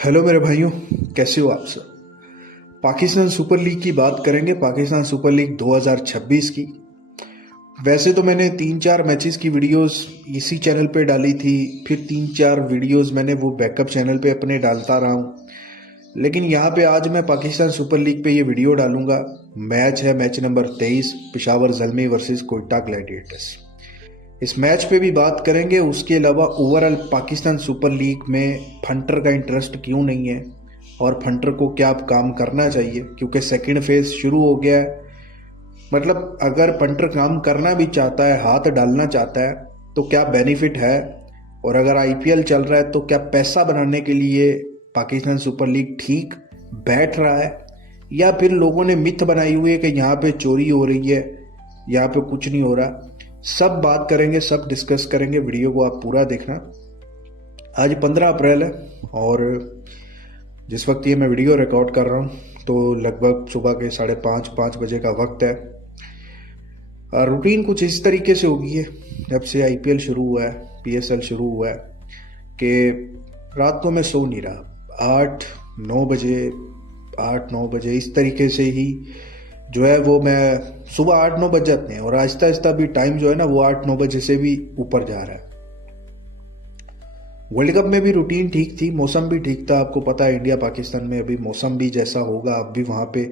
Hello मेरे भाइयों, कैसे हो आप सब। पाकिस्तान सुपर लीग की बात करेंगे। पाकिस्तान सुपर लीग 2026 की। वैसे तो मैंने 3-4 मैचेस की वीडियोस इसी चैनल पे डाली थी, फिर 3-4 वीडियोस मैंने वो बैकअप चैनल पे अपने डालता रहा हूँ। लेकिन यहाँ पे आज मैं पाकिस्तान सुपर लीग पे ये वीडियो डालूंगा। मैच है match number 23, Peshawar Zalmi versus Quetta Gladiators. इस मैच पे भी बात करेंगे। उसके अलावा ओवरऑल पाकिस्तान सुपर लीग में फंटर का इंटरेस्ट क्यों नहीं है और फंटर को क्या काम करना चाहिए, क्योंकि सेकंड फेज शुरू हो गया है। मतलब अगर फंटर काम करना भी चाहता है, हाथ डालना चाहता है, तो क्या बेनिफिट है। और अगर आईपीएल चल रहा है तो क्या पैसा बनाने के लिए पाकिस्तान सुपर लीग ठीक बैठ रहा है, या फिर लोगों ने मिथ बनाई हुई है कि यहाँ पे चोरी हो रही है, यहाँ पे कुछ नहीं हो रहा। सब बात करेंगे, सब डिस्कस करेंगे। वीडियो को आप पूरा देखना। आज 15 अप्रैल है और जिस वक्त ये मैं वीडियो रिकॉर्ड कर रहा हूँ तो लगभग सुबह के 5:30-5 बजे का वक्त है। रूटीन कुछ इस तरीके से होगी है, जब से आईपीएल शुरू हुआ है, पीएसएल शुरू हुआ है, कि रात को मैं सो नहीं रहा। 8-9 बजे इस तरीके से ही जो है वो मैं सुबह 8-9 बज जाते हैं, और आहिस्ता आहिस्ता भी टाइम जो है ना वो 8-9 बजे से भी ऊपर जा रहा है। वर्ल्ड कप में भी रूटीन ठीक थी, मौसम भी ठीक था। आपको पता है इंडिया पाकिस्तान में अभी मौसम भी जैसा होगा, अब भी वहाँ पे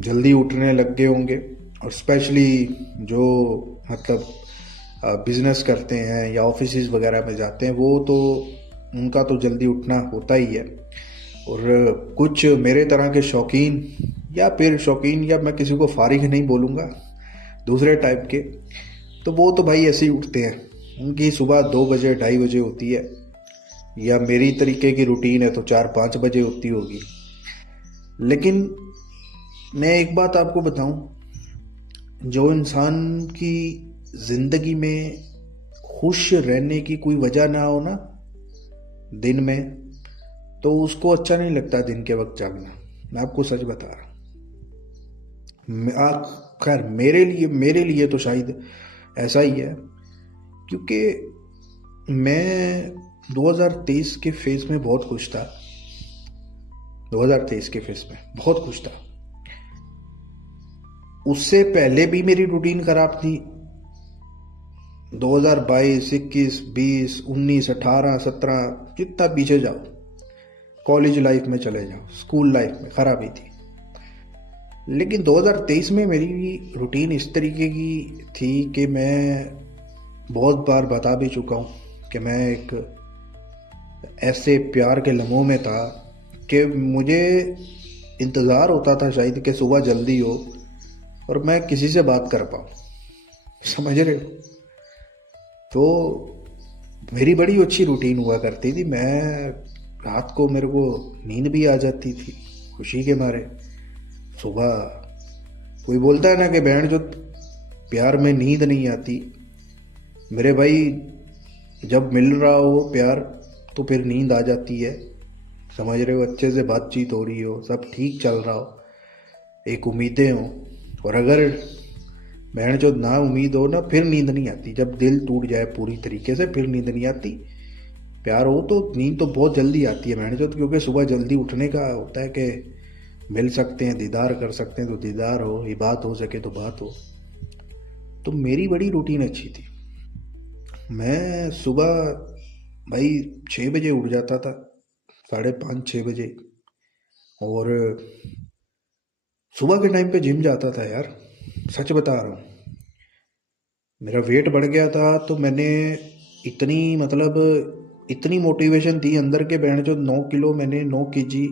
जल्दी उठने लग गए होंगे। और स्पेशली जो मतलब बिजनेस करते हैं या ऑफिस वगैरह में जाते हैं, वो तो उनका तो जल्दी उठना होता ही है। और कुछ मेरे तरह के शौकीन, या फिर शौकीन, या मैं किसी को फारिग नहीं बोलूँगा, दूसरे टाइप के, तो वो तो भाई ऐसे ही उठते हैं। उनकी सुबह 2 बजे 2:30 बजे होती है, या मेरी तरीके की रूटीन है तो 4-5 बजे होती होगी। लेकिन मैं एक बात आपको बताऊं, जो इंसान की ज़िंदगी में खुश रहने की कोई वजह ना हो ना दिन में, तो उसको अच्छा नहीं लगता दिन के वक्त जागना। मैं आपको सच बता रहा हूँ। खैर मेरे लिए तो शायद ऐसा ही है, क्योंकि मैं 2023 के फेज में बहुत खुश था। 2023 के फेज में बहुत खुश था। उससे पहले भी मेरी रूटीन खराब थी। 2022, 21, 20, 19, 18, 17, जितना पीछे जाओ, कॉलेज लाइफ में चले जाओ, स्कूल लाइफ में खराबी थी। लेकिन 2023 में मेरी रूटीन इस तरीके की थी कि मैं बहुत बार बता भी चुका हूँ कि मैं एक ऐसे प्यार के लम्हों में था कि मुझे इंतज़ार होता था शायद कि सुबह जल्दी हो और मैं किसी से बात कर पाऊँ। समझ रहे हो। तो मेरी बड़ी अच्छी रूटीन हुआ करती थी। मैं रात को मेरे को नींद भी आ जाती थी खुशी के मारे। सुबह कोई बोलता है ना कि बहन जो प्यार में नींद नहीं आती, मेरे भाई जब मिल रहा हो प्यार तो फिर नींद आ जाती है। समझ रहे हो। अच्छे से बातचीत हो रही हो, सब ठीक चल रहा हो, एक उम्मीदें हो। और अगर बहन जो ना उम्मीद हो ना, फिर नींद नहीं आती। जब दिल टूट जाए पूरी तरीके से फिर नींद नहीं आती। प्यार हो तो नींद तो बहुत जल्दी आती है बहन जो, क्योंकि सुबह जल्दी उठने का होता है कि मिल सकते हैं, दीदार कर सकते हैं, तो दीदार हो, ये बात हो सके तो बात हो। तो मेरी बड़ी रूटीन अच्छी थी। मैं सुबह भाई 6 बजे उठ जाता था, 5:30-6 बजे। और सुबह के टाइम पे जिम जाता था यार, सच बता रहा हूँ। मेरा वेट बढ़ गया था तो मैंने इतनी मतलब इतनी मोटिवेशन थी अंदर के, बैंड जो 9 किलो मैंने 9 केजी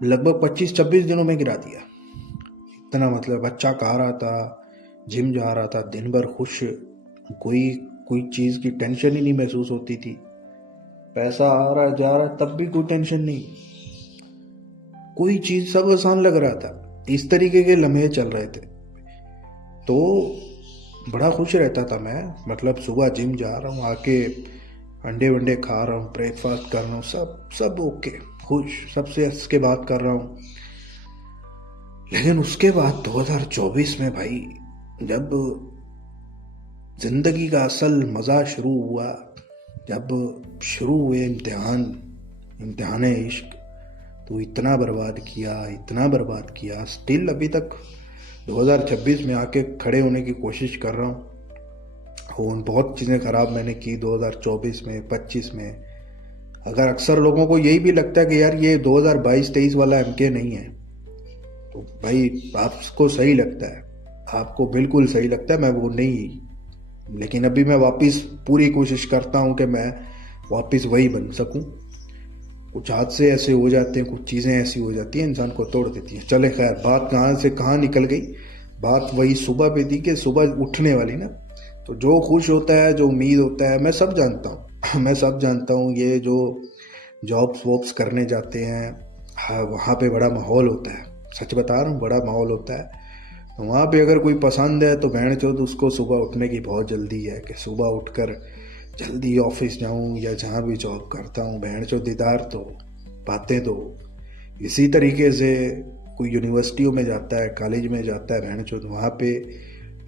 लगभग 25-26 दिनों में गिरा दिया। इतना मतलब अच्छा खा रहा था, जिम जा रहा था, दिन भर खुश, कोई कोई चीज़ की टेंशन ही नहीं महसूस होती थी। पैसा आ रहा जा रहा तब भी कोई टेंशन नहीं, कोई चीज़ सब आसान लग रहा था। इस तरीके के लम्हे चल रहे थे। तो बड़ा खुश रहता था मैं। मतलब सुबह जिम जा रहा हूँ, आके अंडे वंडे खा रहा हूँ, ब्रेकफास्ट कर रहा हूँ, सब सब ओके, खुश, सबसे हंस के बात कर रहा हूँ। लेकिन उसके बाद 2024 में भाई, जब जिंदगी का असल मज़ा शुरू हुआ, जब शुरू हुए इम्तिहान इश्क, तो इतना बर्बाद किया। स्टिल अभी तक 2026 में आके खड़े होने की कोशिश कर रहा हूँ। और बहुत चीज़ें ख़राब मैंने की 2024 में, 25 में। अगर अक्सर लोगों को यही भी लगता है कि यार ये 2022-23 वाला एमके नहीं है, तो भाई आपको सही लगता है, आपको बिल्कुल सही लगता है, मैं वो नहीं। लेकिन अभी मैं वापस पूरी कोशिश करता हूँ कि मैं वापस वही बन सकूँ। कुछ हादसे ऐसे हो जाते हैं, कुछ चीज़ें ऐसी हो जाती हैं, इंसान को तोड़ देती हैं। चले खैर, बात कहाँ से कहाँ निकल गई। बात वही सुबह पे थी कि सुबह उठने वाली ना, तो जो खुश होता है, जो उम्मीद होता है, मैं सब जानता हूँ मैं सब जानता हूँ। ये जो जॉब्स वॉब्स करने जाते हैं, हाँ, वहाँ पे बड़ा माहौल होता है, सच बता रहा हूँ, बड़ा माहौल होता है। तो वहाँ पे अगर कोई पसंद है तो बहन चोद उसको सुबह उठने की बहुत जल्दी है कि सुबह उठकर जल्दी ऑफिस जाऊँ या जहाँ भी जॉब करता हूँ, बहन चोद दीदार तो बातें तो। इसी तरीके से कोई यूनिवर्सिटियों में जाता है, कॉलेज में जाता है, बहन चोद वहाँ पे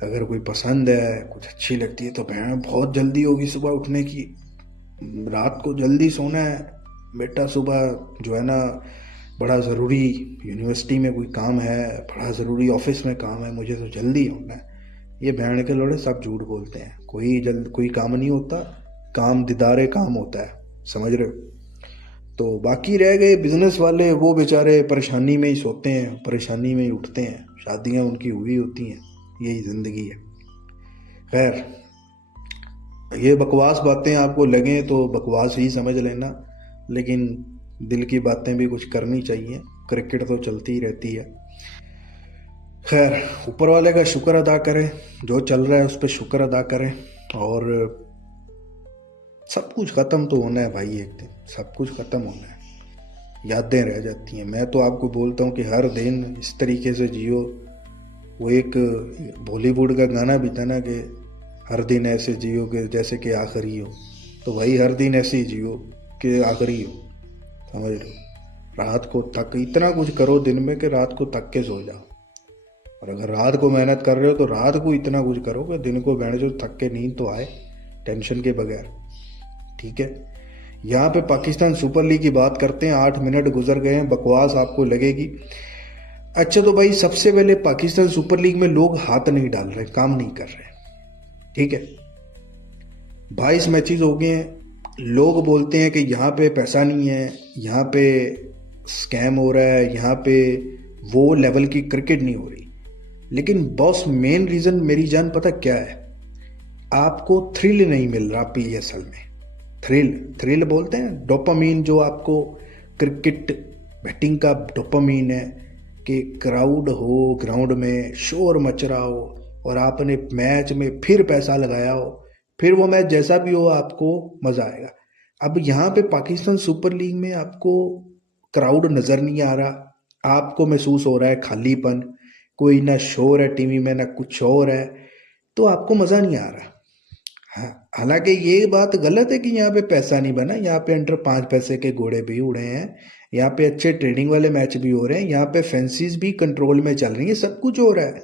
अगर कोई पसंद है, कुछ अच्छी लगती है, तो बहन बहुत जल्दी होगी सुबह उठने की। रात को जल्दी सोना है बेटा, सुबह जो है ना बड़ा ज़रूरी यूनिवर्सिटी में कोई काम है, बड़ा ज़रूरी ऑफिस में काम है, मुझे तो जल्दी होना है। ये बहन के लोड़े सब झूठ बोलते हैं। कोई काम नहीं होता, काम दीदारे काम होता है, समझ रहे हो। तो बाकी रह गए बिजनेस वाले, वो बेचारे परेशानी में ही सोते हैं, परेशानी में ही उठते हैं, शादियां उनकी हुई होती हैं, यही ज़िंदगी है। खैर, ये बकवास बातें आपको लगें तो बकवास ही समझ लेना, लेकिन दिल की बातें भी कुछ करनी चाहिए। क्रिकेट तो चलती ही रहती है। खैर, ऊपर वाले का शुक्र अदा करें, जो चल रहा है उस पर शुक्र अदा करें। और सब कुछ ख़त्म तो होना है भाई, एक दिन सब कुछ ख़त्म होना है, यादें रह जाती हैं। मैं तो आपको बोलता हूँ कि हर दिन इस तरीके से जियो। वो एक बॉलीवुड का गाना भी था ना कि हर दिन ऐसे जियो कि जैसे कि आखिरी हो, तो भाई हर दिन ऐसे ही जियो कि आखिरी हो, समझ लो। रात को थक इतना कुछ करो दिन में कि रात को थक के सो जाओ। और अगर रात को मेहनत कर रहे हो तो रात को इतना कुछ करो कि दिन को बैठ जो थक के नींद तो आए, टेंशन के बगैर, ठीक है। यहाँ पे पाकिस्तान सुपर लीग की बात करते हैं। 8 मिनट गुजर गए हैं, बकवास आपको लगेगी। अच्छा, तो भाई सबसे पहले पाकिस्तान सुपर लीग में लोग हाथ नहीं डाल रहे, काम नहीं कर रहे, ठीक है। 22 मैचेस हो गए हैं। लोग बोलते हैं कि यहाँ पे पैसा नहीं है, यहाँ पे स्कैम हो रहा है, यहाँ पे वो लेवल की क्रिकेट नहीं हो रही। लेकिन बॉस, मेन रीज़न मेरी जान पता क्या है? आपको थ्रिल नहीं मिल रहा पीएसएल में। थ्रिल बोलते हैं डोपामीन, जो आपको क्रिकेट बैटिंग का डोपामीन है कि क्राउड हो, ग्राउंड में शोर मच रहा हो और आपने मैच में फिर पैसा लगाया हो, फिर वो मैच जैसा भी हो आपको मज़ा आएगा। अब यहाँ पे पाकिस्तान सुपर लीग में आपको क्राउड नज़र नहीं आ रहा, आपको महसूस हो रहा है खालीपन, कोई ना शोर है टीवी में ना कुछ और है, तो आपको मज़ा नहीं आ रहा। हाँ, हालांकि ये बात गलत है कि यहाँ पे पैसा नहीं बना। यहाँ पे अंडर 5 पैसे के घोड़े भी उड़े हैं, यहाँ पे अच्छे ट्रेडिंग वाले मैच भी हो रहे हैं, यहाँ पे फैंसीज भी कंट्रोल में चल रही है, सब कुछ हो रहा है।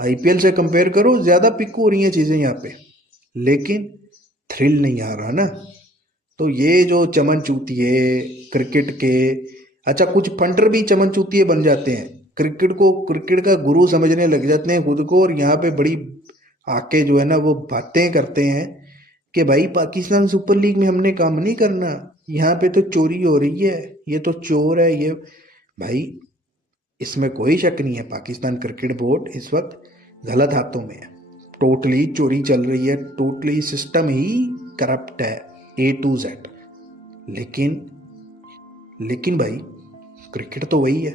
आईपीएल से कंपेयर करो, ज़्यादा पिक हो रही हैं चीज़ें यहाँ पे, लेकिन थ्रिल नहीं आ रहा ना। तो ये जो चमन चूतिए क्रिकेट के, अच्छा कुछ फंटर भी चमन चूतिए बन जाते हैं, क्रिकेट का गुरु समझने लग जाते हैं खुद को, और यहाँ पे बड़ी आके जो है ना वो बातें करते हैं कि भाई पाकिस्तान सुपर लीग में हमने काम नहीं करना, यहाँ पे तो चोरी हो रही है, ये तो चोर है ये। भाई इसमें कोई शक नहीं है, पाकिस्तान क्रिकेट बोर्ड इस वक्त गलत हाथों में है, टोटली चोरी चल रही है, टोटली सिस्टम ही करप्ट है A to Z। लेकिन भाई क्रिकेट तो वही है,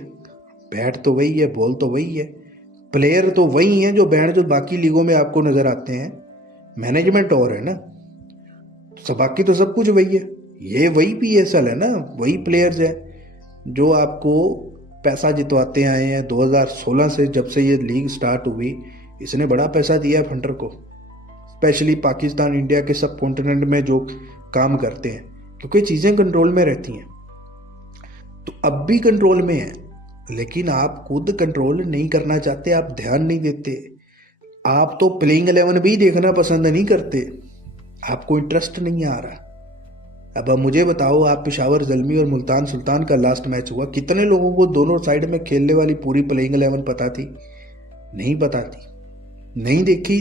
बैट तो वही है, बॉल तो वही है, प्लेयर तो वही हैं जो बैट जो बाकी लीगों में आपको नजर आते हैं, मैनेजमेंट और है ना, सब बाकी तो सब कुछ वही है। ये वही पीएसएल है ना, वही प्लेयर्स है जो आपको पैसा जितवाते आए हैं 2016 से, जब से ये लीग स्टार्ट हुई इसने बड़ा पैसा दिया है फंडर को, स्पेशली पाकिस्तान इंडिया के सब कॉन्टिनेंट में जो काम करते हैं, क्योंकि चीज़ें कंट्रोल में रहती हैं। तो अब भी कंट्रोल में है, लेकिन आप खुद कंट्रोल नहीं करना चाहते, आप ध्यान नहीं देते, आप तो प्लेइंग 11 भी देखना पसंद नहीं करते, आपको इंटरेस्ट नहीं आ रहा। अब मुझे बताओ, आप पेशावर ज़ल्मी और मुल्तान सुल्तान का लास्ट मैच हुआ, कितने लोगों को दोनों साइड में खेलने वाली पूरी प्लेइंग 11 पता थी? नहीं पता थी, नहीं देखी।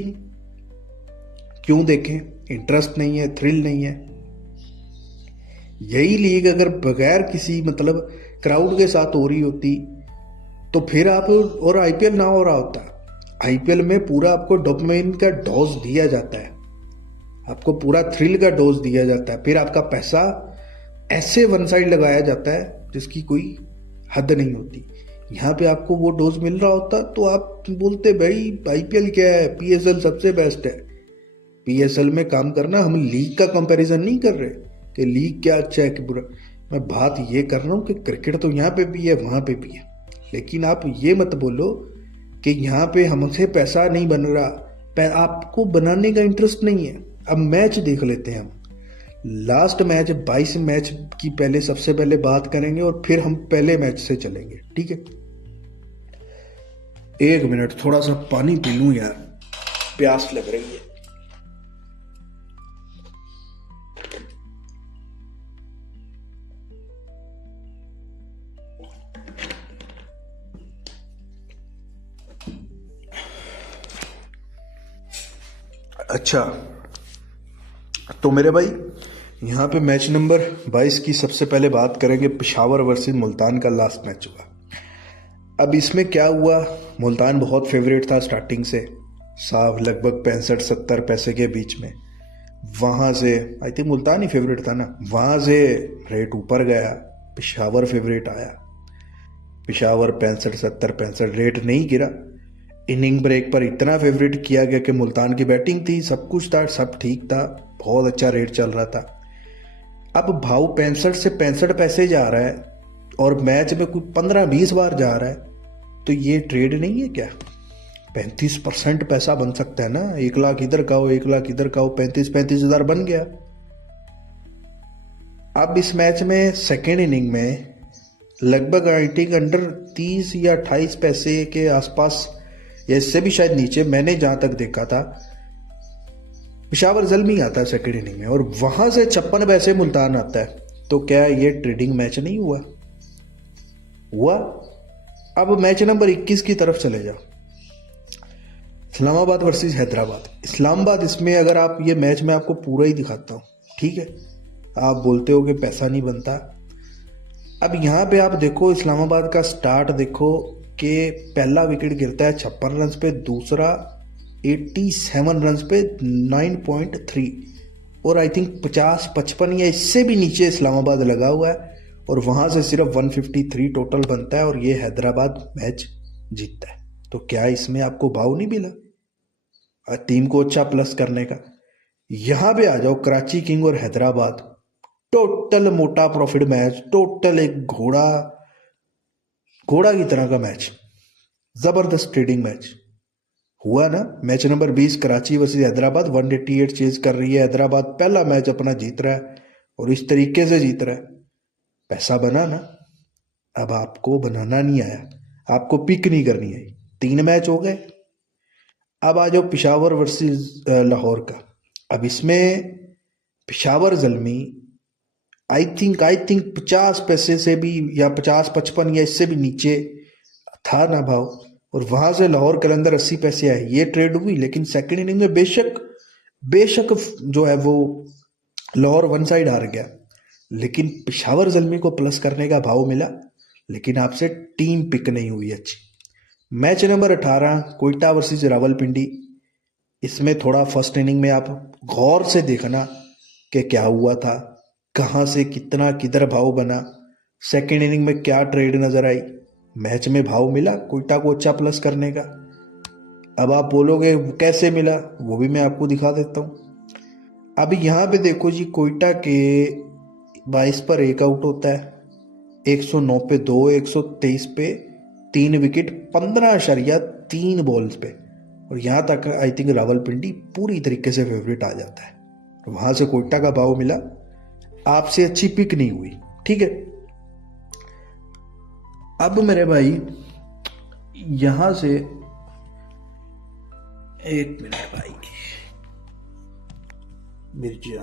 क्यों देखें? इंटरेस्ट नहीं है, थ्रिल नहीं है। यही लीग अगर बगैर किसी मतलब क्राउड के साथ हो रही होती तो फिर आप, और आईपीएल ना हो रहा होता। आईपीएल में पूरा आपको डोपामाइन का डोज दिया जाता है, आपको पूरा थ्रिल का डोज दिया जाता है, फिर आपका पैसा ऐसे वन साइड लगाया जाता है जिसकी कोई हद नहीं होती। यहाँ पे आपको वो डोज मिल रहा होता तो आप बोलते भाई आईपीएल क्या है, पीएसएल सबसे बेस्ट है। पीएसएल में काम करना, हम लीग का कंपैरिजन नहीं कर रहे कि लीग क्या अच्छा है कि बुरा। मैं बात ये कर रहा हूँ कि क्रिकेट तो यहाँ पे भी है, वहाँ पे भी है, लेकिन आप ये मत बोलो कि यहाँ पे हमसे पैसा नहीं बन रहा, आपको बनाने का इंटरेस्ट नहीं है। अब मैच देख लेते हैं हम। लास्ट मैच 22 मैच की पहले सबसे पहले बात करेंगे और फिर हम पहले मैच से चलेंगे, ठीक है? 1 मिनट, थोड़ा सा पानी पी लूं यार, प्यास लग रही है। अच्छा, तो मेरे भाई यहाँ पे मैच नंबर 22 की सबसे पहले बात करेंगे। पेशावर वर्सेस मुल्तान का लास्ट मैच हुआ। अब इसमें क्या हुआ, मुल्तान बहुत फेवरेट था स्टार्टिंग से, साफ लगभग 65-70 पैसे के बीच में। वहाँ से I think Multan he favourite था ना, वहाँ से रेट ऊपर गया, पेशावर फेवरेट आया। पेशावर 65-70-65, रेट नहीं गिरा। इनिंग ब्रेक पर इतना फेवरेट किया गया कि मुल्तान की बैटिंग थी, सब कुछ था, सब ठीक था, बहुत अच्छा रेट चल रहा था। अब भाव 65 से 65 पैसे जा रहा है और मैच में कोई 15-20 बार जा रहा है, तो ये ट्रेड नहीं है क्या? 35% पैसा बन सकता है ना। 1 लाख इधर का हो, 1 लाख इधर का हो, 35 हज़ार बन गया। अब इस मैच में सेकेंड इनिंग में लगभग आई थिंक अंडर 30 या 28 पैसे के आसपास, या इससे भी शायद नीचे, मैंने जहां तक देखा था, पेशावर ज़ल्मी आता है सेकेंड इनिंग में और वहां से 56 पैसे मुल्तान आता है। तो क्या ये ट्रेडिंग मैच नहीं हुआ? हुआ। अब मैच नंबर 21 की तरफ चले जाओ, इस्लामाबाद वर्सेस हैदराबाद। इस्लामाबाद, इसमें अगर आप ये मैच मैं आपको पूरा ही दिखाता हूँ, ठीक है? आप बोलते हो कि पैसा नहीं बनता। अब यहाँ पे आप देखो, इस्लामाबाद का स्टार्ट देखो कि पहला विकेट गिरता है 56 रन पे, दूसरा 87 रन पे 9.3, और आई थिंक 50-55 या इससे भी नीचे इस्लामाबाद लगा हुआ है, और वहां से सिर्फ 153 टोटल बनता है और ये हैदराबाद मैच जीतता है। तो क्या इसमें आपको भाव नहीं मिला टीम को अच्छा प्लस करने का? यहां पे आ जाओ, कराची किंग और हैदराबाद, टोटल मोटा प्रॉफिट मैच, टोटल एक घोड़ा की तरह का मैच, जबरदस्त ट्रेडिंग मैच हुआ ना। Match number 20 Karachi versus Hyderabad, 188 chase कर रही है हैदराबाद, पहला मैच अपना जीत रहा है और इस तरीके से जीत रहा है, पैसा बना ना। अब आपको बनाना नहीं आया, आपको पिक नहीं करनी आई, 3 मैच हो गए। अब आ जाओ पेशावर वर्सेस लाहौर का। अब इसमें पेशावर ज़ल्मी आई थिंक 50 पैसे से भी, या 50-55 या इससे भी नीचे था ना भाव, और वहां से लाहौर कलंदर 80 पैसे आए, ये ट्रेड हुई। लेकिन सेकंड इनिंग में बेशक जो है वो लाहौर वन साइड हार गया, लेकिन पेशावर ज़ल्मी को प्लस करने का भाव मिला, लेकिन आपसे टीम पिक नहीं हुई अच्छी। Match number 18 Quetta versus Rawalpindi. इसमें थोड़ा फर्स्ट इनिंग में आप गौर से देखना कि क्या हुआ था, कहाँ से कितना किधर भाव बना, सेकेंड इनिंग में क्या ट्रेड नजर आई, मैच में भाव मिला कोयटा को अच्छा प्लस करने का। अब आप बोलोगे कैसे मिला, वो भी मैं आपको दिखा देता हूँ। अब यहाँ पे देखो जी, कोयटा के 22 पर 1 आउट होता है, 109 पे 2, 123 पे 3 विकेट, 15.3 बॉल्स पे, और यहाँ तक आई थिंक रावलपिंडी पूरी तरीके से फेवरेट आ जाता है। वहां से कोयटा का भाव मिला, आपसे अच्छी पिक नहीं हुई, ठीक है। अब मेरे भाई यहां से, एक मिनट भाई, मिर्जा।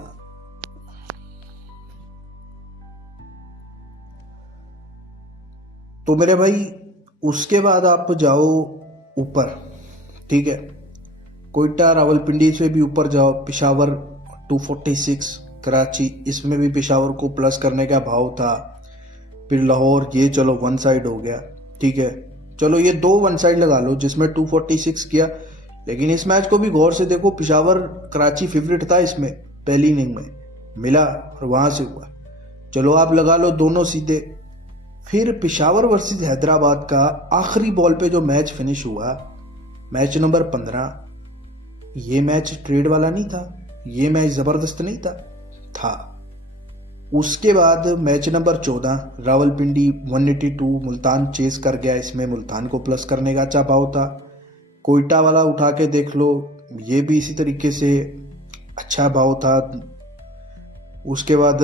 तो मेरे भाई उसके बाद आप जाओ ऊपर, ठीक है, कोयटा रावलपिंडी से भी ऊपर जाओ, पिशावर 246, कराची, इसमें भी पिशावर को प्लस करने का भाव था। फिर लाहौर, ये चलो वन साइड हो गया, ठीक है, चलो ये दो वन साइड लगा लो जिसमें 246 किया। लेकिन इस मैच को भी गौर से देखो, पिशावर कराची फेवरेट था इसमें, पहली इनिंग में मिला और वहां से हुआ, चलो आप लगा लो दोनों सीधे। फिर पिशावर वर्सेस हैदराबाद का आखिरी बॉल पे जो मैच फिनिश हुआ, मैच नंबर 15, ये मैच ट्रेड वाला नहीं था, ये मैच जबरदस्त नहीं था। उसके बाद match number 14, Rawalpindi 182 Multan chase कर गया, इसमें मुल्तान को प्लस करने का अच्छा भाव था। कोयटा वाला उठा के देख लो, ये भी इसी तरीके से अच्छा भाव था। उसके बाद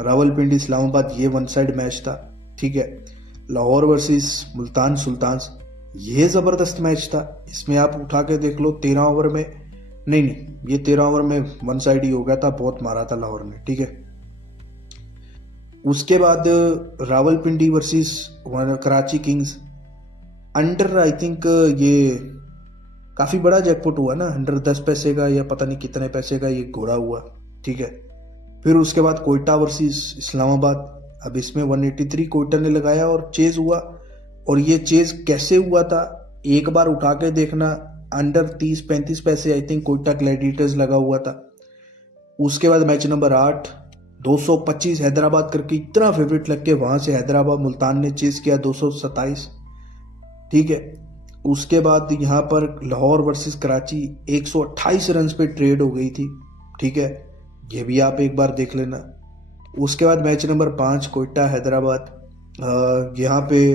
रावलपिंडी इस्लामाबाद, ये वन साइड मैच था, ठीक है। लाहौर वर्सेस मुल्तान सुल्तान्स, ये ज़बरदस्त मैच था, इसमें आप उठा के देख लो 13 ओवर में, नहीं ये 13 ओवर में वन साइड ही हो गया था, बहुत मारा था लाहौर ने, ठीक है। उसके बाद Rawalpindi versus Karachi Kings, under I think ये काफ़ी बड़ा जैकपॉट हुआ ना, अंडर 10 पैसे का या पता नहीं कितने पैसे का ये घोड़ा हुआ, ठीक है। फिर उसके बाद कोयटा वर्सेस इस्लामाबाद, अब इसमें 183 कोयटा ने लगाया और चेज हुआ। और ये चेज कैसे हुआ था एक बार उठा के देखना, अंडर 30-35 पैसे आई थिंक कोयटा ग्लैडिएटर्स लगा हुआ था। उसके बाद मैच नंबर 8, 225 हैदराबाद करके इतना फेवरेट लग के वहां से हैदराबाद मुल्तान ने चेज किया 227, ठीक है। उसके बाद यहाँ पर लाहौर वर्सेस कराची 128 रन पे ट्रेड हो गई थी, ठीक है, ये भी आप एक बार देख लेना। उसके बाद मैच नंबर 5, कोयटा हैदराबाद, यहाँ पे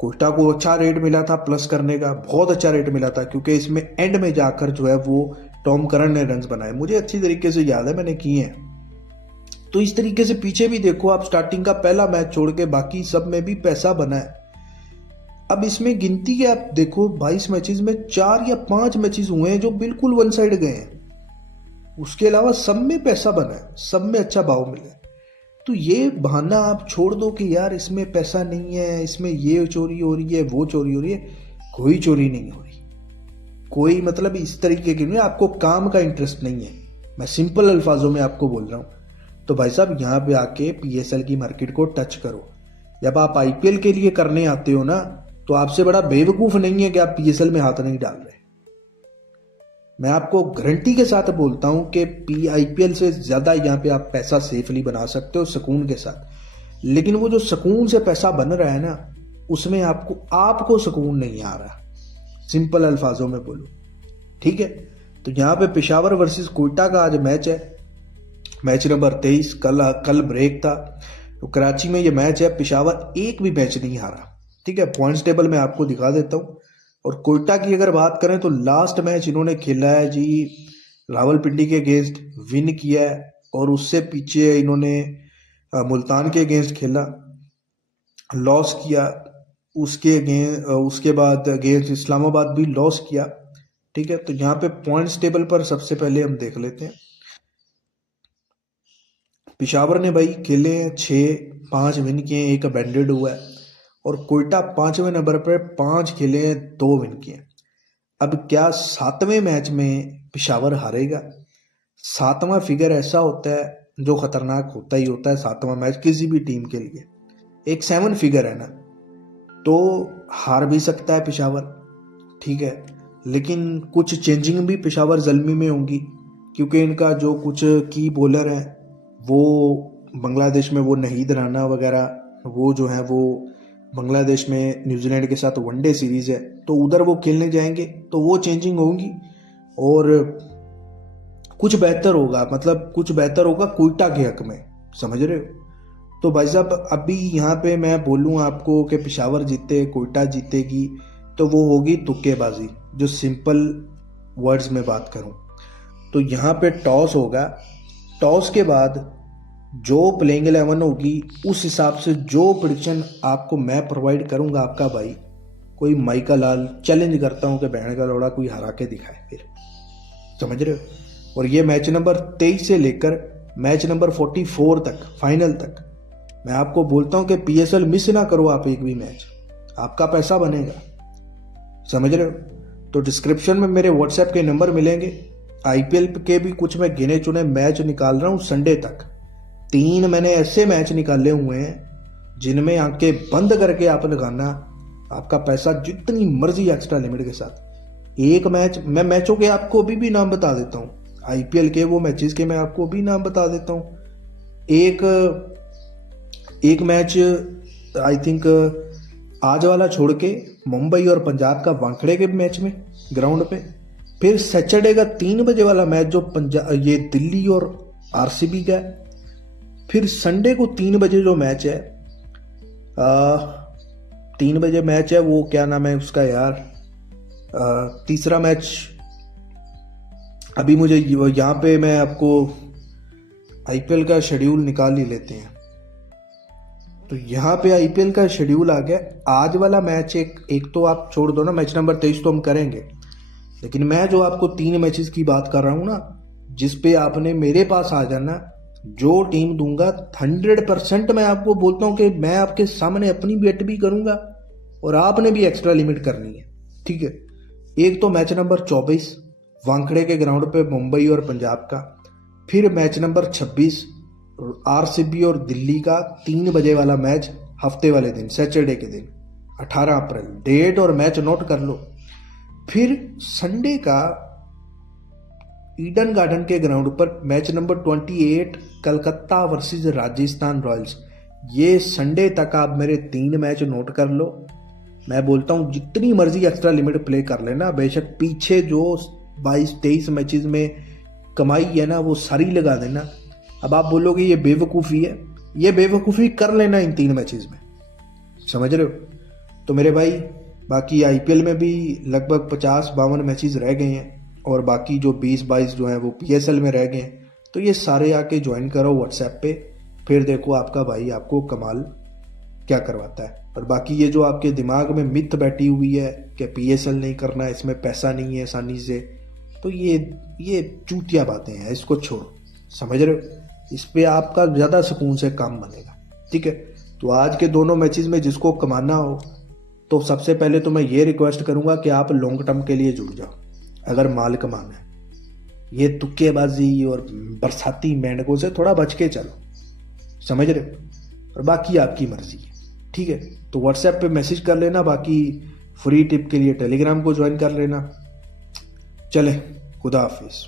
कोयटा को अच्छा रेट मिला था प्लस करने का, बहुत अच्छा रेट मिला था, क्योंकि इसमें एंड में जाकर जो है वो टॉम करन ने रन्स बनाए, मुझे अच्छी तरीके से याद है, मैंने किए हैं। तो इस तरीके से पीछे भी देखो आप, स्टार्टिंग का पहला मैच छोड़ के बाकी सब में भी पैसा बना है। अब इसमें गिनती के आप देखो 22 मैचेस में 4 या 5 मैचेस हुए हैं जो बिल्कुल वन साइड गए हैं, उसके अलावा सब में पैसा बना है, सब में अच्छा भाव मिला है। तो ये बहाना आप छोड़ दो कि यार इसमें पैसा नहीं है, इसमें ये चोरी हो रही है, वो चोरी हो रही है, कोई चोरी नहीं हो रही, कोई मतलब इस तरीके की नहीं, आपको काम का इंटरेस्ट नहीं है, मैं सिंपल अल्फाजों में आपको बोल रहा हूँ। तो भाई साहब यहाँ पे आके पीएसएल की मार्केट को टच करो। जब आप आईपीएल के लिए करने आते हो ना, तो आपसे बड़ा बेवकूफ़ नहीं है कि आप पीएसएल में हाथ नहीं डाल रहे। मैं आपको गारंटी के साथ बोलता हूं कि आईपीएल से ज़्यादा यहाँ पे आप पैसा सेफली बना सकते हो सुकून के साथ। लेकिन वो जो सुकून से पैसा बन रहा है ना, उसमें आपको सुकून नहीं आ रहा, सिंपल अल्फाजों में बोलो, ठीक है। तो यहाँ पे पिशावर वर्सेस कोयटा का आज मैच है, मैच नंबर 23, कल ब्रेक था। तो कराची में ये मैच है, पिशावर एक भी मैच नहीं हारा, ठीक है। पॉइंट्स टेबल में आपको दिखा देता हूँ। और कोयटा की अगर बात करें तो लास्ट मैच इन्होंने खेला है जी रावलपिंडी के अगेंस्ट, विन किया है, और उससे पीछे इन्होंने मुल्तान के अगेंस्ट खेला, लॉस किया, उसके बाद अगेंस्ट इस्लामाबाद भी लॉस किया, ठीक है। तो यहाँ पे पॉइंट्स टेबल पर सबसे पहले हम देख लेते हैं, पिशावर ने भाई खेले 6-5 विन किए, एक अबेंडेड हुआ है, और कोयटा 5वें नंबर पर 5 खेले हैं, 2 विन किए। अब क्या 7वें मैच में पिशावर हारेगा? 7वां फिगर ऐसा होता है जो खतरनाक होता ही होता है, 7वां मैच किसी भी टीम के लिए एक 7 फिगर है ना, तो हार भी सकता है पिशावर, ठीक है। लेकिन कुछ चेंजिंग भी पिशावर ज़ल्मी में होंगी, क्योंकि इनका जो कुछ की बॉलर हैं वो बांग्लादेश में, वो नहीद राना वगैरह, वो जो है वो बांग्लादेश में न्यूजीलैंड के साथ वनडे सीरीज़ है, तो उधर वो खेलने जाएंगे, तो वो चेंजिंग होंगी और कुछ बेहतर होगा, मतलब कुछ बेहतर होगा कोयटा के हक में, समझ रहे हो। तो भाई साहब अभी यहाँ पे मैं बोलूँ आपको कि पिशावर जीते, कोयटा जीतेगी, तो वो होगी तुक्केबाजी, जो सिंपल वर्ड्स में बात करूँ तो यहाँ पे टॉस होगा, टॉस के बाद जो प्लेइंग 11 होगी उस हिसाब से जो प्रेडिक्शन आपको मैं प्रोवाइड करूंगा, आपका भाई कोई माइका लाल चैलेंज करता हूं कि बहन का लौड़ा कोई हरा के दिखाए, फिर समझ रहे हो। और ये मैच नंबर 23 से लेकर मैच नंबर 44 तक, फाइनल तक, मैं आपको बोलता हूं कि पीएसएल मिस ना करो आप एक भी मैच, आपका पैसा बनेगा। समझ रहे हो? तो डिस्क्रिप्शन में मेरे व्हाट्सएप के नंबर मिलेंगे। आईपीएल के भी कुछ मैं गिने चुने मैच निकाल रहा हूं संडे तक। 3 मैंने ऐसे मैच निकाले हुए हैं जिनमें आंखें बंद करके आप लगाना, आपका पैसा जितनी मर्जी एक्स्ट्रा लिमिट के साथ। एक मैच, मैं मैचों के आपको अभी भी नाम बता देता हूँ, आईपीएल के वो मैचेस के मैं आपको अभी नाम बता देता हूँ। एक मैच आई थिंक आज वाला छोड़ के मुंबई और पंजाब का वानखेड़े के मैच में ग्राउंड पे, फिर सैटरडे का 3 बजे वाला मैच जो ये दिल्ली और आरसीबी का है, फिर संडे को 3 बजे जो मैच है, 3 बजे मैच है, वो क्या नाम है उसका यार, तीसरा मैच अभी मुझे यहाँ पे मैं आपको आईपीएल का शेड्यूल निकाल ही लेते हैं। तो यहाँ पे आईपीएल का शेड्यूल आ गया। आज वाला मैच एक तो आप छोड़ दो ना, मैच नंबर 23 तो हम करेंगे, लेकिन मैं जो आपको 3 मैचेस की बात कर रहा हूँ ना, जिस पे आपने मेरे पास आ जाना, जो टीम दूंगा 100% मैं आपको बोलता हूँ कि मैं आपके सामने अपनी बेट भी करूंगा और आपने भी एक्स्ट्रा लिमिट करनी है, ठीक है। एक तो मैच नंबर 24 वानखेड़े के ग्राउंड पे मुंबई और पंजाब का, फिर मैच नंबर 26 आरसीबी और दिल्ली का 3 बजे वाला मैच हफ्ते वाले दिन, सैटरडे के दिन 18 अप्रैल, डेट और मैच नोट कर लो। फिर संडे का ईडन गार्डन के ग्राउंड पर match number 28 Calcutta versus Rajasthan Royals. ये संडे तक आप मेरे 3 मैच नोट कर लो। मैं बोलता हूँ जितनी मर्जी एक्स्ट्रा लिमिट प्ले कर लेना, बेशक पीछे जो 22-23 मैचेस में कमाई है ना वो सारी लगा देना। अब आप बोलोगे ये बेवकूफ़ी है, ये बेवकूफ़ी कर लेना इन 3 मैचेस में, समझ रहे हो? तो मेरे भाई बाकी आईपीएल में भी लगभग 50-52 मैचेस रह गए हैं और बाकी जो 20-22 जो हैं वो पीएसएल में रह गए हैं। तो ये सारे आके ज्वाइन करो व्हाट्सएप पे, फिर देखो आपका भाई आपको कमाल क्या करवाता है। और बाकी ये जो आपके दिमाग में मिथ बैठी हुई है कि पीएसएल नहीं करना, इसमें पैसा नहीं है आसानी से, तो ये चूतिया बातें हैं, इसको छोड़ो, समझ रहे हो? इस पे आपका ज़्यादा सुकून से काम बनेगा, ठीक है। तो आज के दोनों मैचेस में जिसको कमाना हो, तो सबसे पहले तो मैं ये रिक्वेस्ट करूंगा कि आप लॉन्ग टर्म के लिए जुड़ जाओ अगर माल कमाना है। ये तुक्केबाजी और बरसाती मेंढकों से थोड़ा बच के चलो, समझ रहे हो? और बाकी आपकी मर्जी है, ठीक है। तो व्हाट्सएप पे मैसेज कर लेना, बाकी फ्री टिप के लिए टेलीग्राम को ज्वाइन कर लेना। चले, खुदा हाफिज।